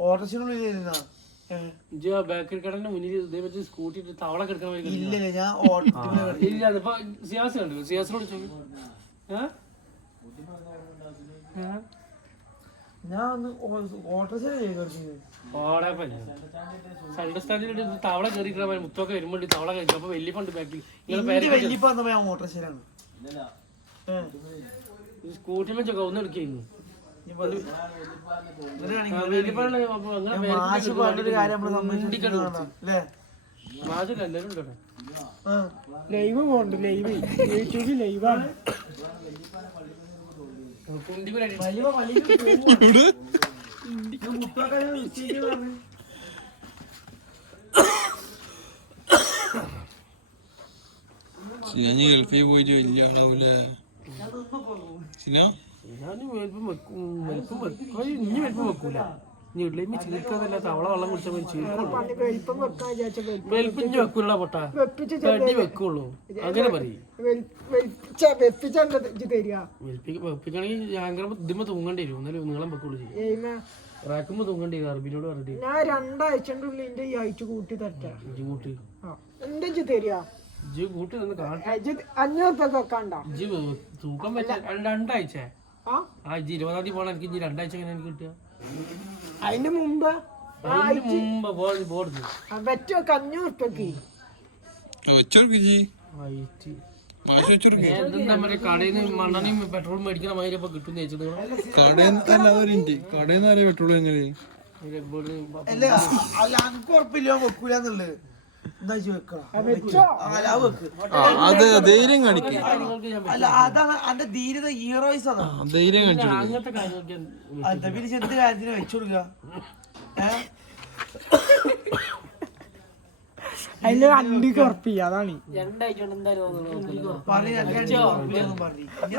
ഓട്ടോസിനുള്ളിൽ bakery കടന്റെ മുന്നിൽ ഇതേപറ്റി scooty തവള കിടക്കണ ഇല്ല ഞാൻ ഇല്ല ഇപ്പൊ സിയാസ് കണ്ടു സിയാസിനോട് ചോദിച്ചു ഞാൻ ഒന്ന് ഓട്ടോസിന് സൺഡേ സ്റ്റാൻഡിൽ തവള കയറിയിട്ട് മുത്തൊക്കെ വരുമ്പോ തവള കഴിച്ചു അപ്പൊ വലിയ ഫണ്ട് ബാക്കിൽ വലിയപ്പോ ഓട്ടോസിലാണ് സ്കൂട്ടി വെച്ചൊക്കെ ഒന്ന് എടുക്കുന്നു ലൈവ് പോണ്ട് ലൈവ് യൂട്യൂബിൽ ലൈവാണ് ഗൾഫിൽ പോയിട്ട് വലിയ ആളാവൂലേ ഇനി വലിപ്പം വെക്കൂല വീട്ടിലേക്ക് ചീർക്കതല്ല തവള വെള്ളം കുടിച്ചാൽ വലിപ്പം വെക്കൂല പൊട്ട തടി വെക്കുള്ളൂ അങ്ങനെ പറയും വെപ്പിക്കണെങ്കിൽ ഭയങ്കര ബുദ്ധിമുട്ട് തൂങ്ങേണ്ടി വരും എന്നാലും നീളം വെക്കുള്ളൂ ചെയ്യും റാക്കുമ്പോ തൂങ്ങേണ്ടി വരും അറബിനോട് പറഞ്ഞിട്ട് ഞാൻ 2 ആഴ്ചന്റെ ഉള്ളിൽ എന്റെ ഈ ആഴ്ച കൂട്ടി തരട്ടെ കൂട്ടി എന്താ തരിക കൂട്ടി നിന്ന് 500 വെക്കാണ്ട തൂക്കം വെച്ച 2 ആഴ്ച 20-ാം തീയതി പോണ എനിക്ക് 2 ആഴ്ച എങ്ങനെ എനിക്ക് കിട്ടുക അതിന്റെ മുമ്പ് പോടുന്നു വെച്ച് വെക്ക 500 കടയിൽ നിന്ന് മണ്ണെണ്ണയും പെട്രോൾ മേടിക്കുന്ന മാതിരി അപ്പൊ കിട്ടും പെട്രോൾ എങ്ങനെ ഉറപ്പില്ല വെക്കൂലെന്നുള്ളത് അത് ധൈര്യം കാണിക്കും അല്ല അതാണ് അന്റെ ധീരത ഹീറോയിസ് അതാണ് ധൈര്യം കാണിച്ചു എന്താ പിന്നെ എന്ത് കാര്യത്തിന് വെച്ചു കൊടുക്കുക അതില് 2 ഉറപ്പില്ല അതാണ് 2 ആഴ്ച എന്തായാലും പറഞ്ഞു